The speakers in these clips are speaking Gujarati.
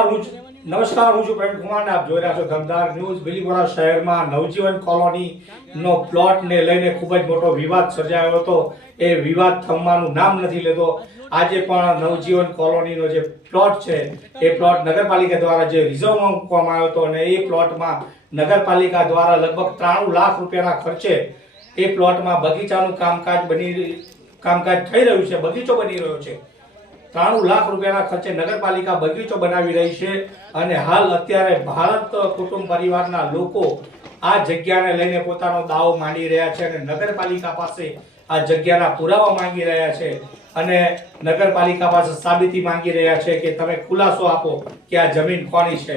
નમસ્કાર, હું છું પ્રવીણ કુમાર ને આપ જોઈ રહ્યા છો ધમદાર ન્યૂઝ। બિલીમોરા શહેરમાં નવજીવન કોલોની નો પ્લોટ ને લઈને ખૂબ જ મોટો વિવાદ સર્જાયો હતો। એ વિવાદ થમવાનું નામ નથી લેતો। આજે પણ નવજીવન કોલોનીનો જે પ્લોટ છે એ પ્લોટ નગરપાલિકા દ્વારા જે રિઝર્વમાં મૂકવામાં આવ્યો હતો અને એ પ્લોટમાં નગરપાલિકા દ્વારા લગભગ 93 લાખ રૂપિયાના ખર્ચે એ પ્લોટમાં બગીચાનું કામકાજ થઈ રહ્યું છે, બગીચો બની રહ્યો છે। 93 લાખ રૂપિયાના ખર્ચે નગરપાલિકા બગીચો બનાવી રહી છે અને હાલ અત્યારે ભારત કુટુંબ પરિવારના લોકો આ જગ્યાને લઈને પોતાનો દાવો માંડી રહ્યા છે અને નગરપાલિકા પાસે આ જગ્યાના પુરાવા માંગી રહ્યા છે અને નગરપાલિકા પાસે સાબિતી માંગી રહ્યા છે કે તમે ખુલાસો આપો કે આ જમીન કોની છે।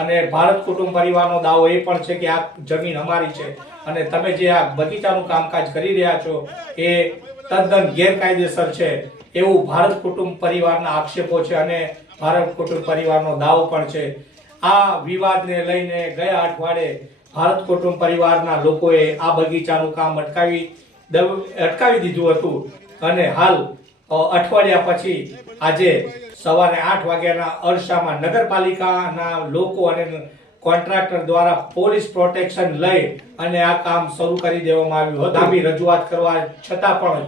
અને ભારત કુટુંબ પરિવારનો દાવો એ પણ છે કે આ જમીન અમારી છે અને તમે જે આ બગીચાનું કામકાજ કરી રહ્યા છો એ તદ્દન ગેરકાયદેસર છે એવું ભારત કુટુંબ પરિવારના આક્ષેપો છે અને ભારત કુટુંબ પરિવારનો દાવો પણ છે। આ વિવાદને લઈને ગયા અઠવાડિયે ભારત કુટુંબ પરિવારના લોકોએ આ બગીચાનું કામ અટકાવી દીધું હતું અને હાલ અઠવાડિયા પછી આજે સવારે 8 વાગ્યાના અરસામાં નગરપાલિકાના લોકો અને કોન્ટ્રાક્ટર દ્વારા પોલીસ પ્રોટેક્શન લઈ અને આ કામ શરૂ કરી દેવામાં આવ્યું હતું। લાંબી રજૂઆત કરવા છતાં પણ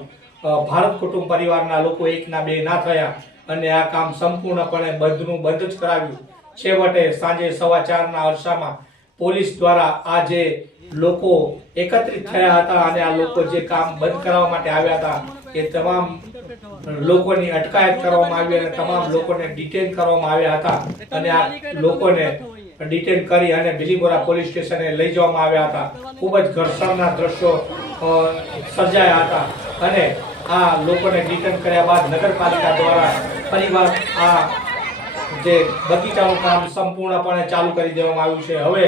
ભારત કુટુંબ પરિવારના લોકો એકના બે ના થયા અને આ કામ સંપૂર્ણપણે બંધ જ કરાવ્યું। છેવટે સાંજે 4:15ના અરસામાં પોલીસ દ્વારા આ જે લોકો એકત્રિત થયા હતા અને આ લોકો જે કામ બંધ કરાવવા માટે આવ્યા હતા એ તમામ લોકોની અટકાયત કરવામાં આવી અને તમામ લોકોને ડિટેન કરવામાં આવ્યા હતા અને આ લોકોને ડિટેન કરી અને બિલીમોરા પોલીસ સ્ટેશને લઈ જવામાં આવ્યા હતા। ખૂબ જ ઘર્ષણના દ્રશ્યો સર્જાયા હતા અને આ લોકોને ડિટેન કર્યા બાદ નગરપાલિકા દ્વારા ફરીવાર આ જે બગીચાનું કામ સંપૂર્ણપણે ચાલુ કરી દેવામાં આવ્યું છે। હવે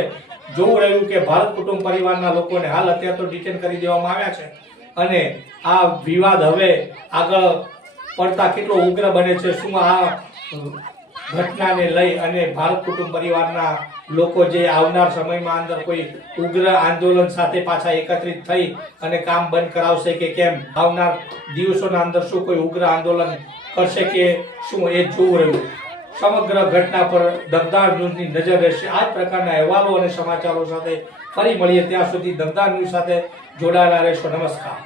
જોવું રહ્યું કે ભારત કુટુંબ પરિવારના લોકોને હાલ અત્યારે તો ડિટેન કરી દેવામાં આવ્યા છે અને આ વિવાદ હવે આગળ પડતા કેટલો ઉગ્ર બને છે। શું આ ઘટનાને લઈ અને ભારત કુટુંબ પરિવારના લોકો જે આવનાર સમયમાં અંદર કોઈ ઉગ્ર આંદોલન સાથે પાછા એકત્રિત થઈ અને કામ બંધ કરાવશે કે કેમ, આવનાર દિવસોના અંદર શું કોઈ ઉગ્ર આંદોલન કરશે કે શું, એ જોવું રહ્યું। સમગ્ર ઘટના પર ધમદાર ન્યૂઝની નજર રહેશે। આ જ પ્રકારના અહેવાલો અને સમાચારો સાથે ફરી મળીએ, ત્યાં સુધી ધમદાર ન્યૂઝ સાથે જોડાયેલા રહેશો। નમસ્કાર।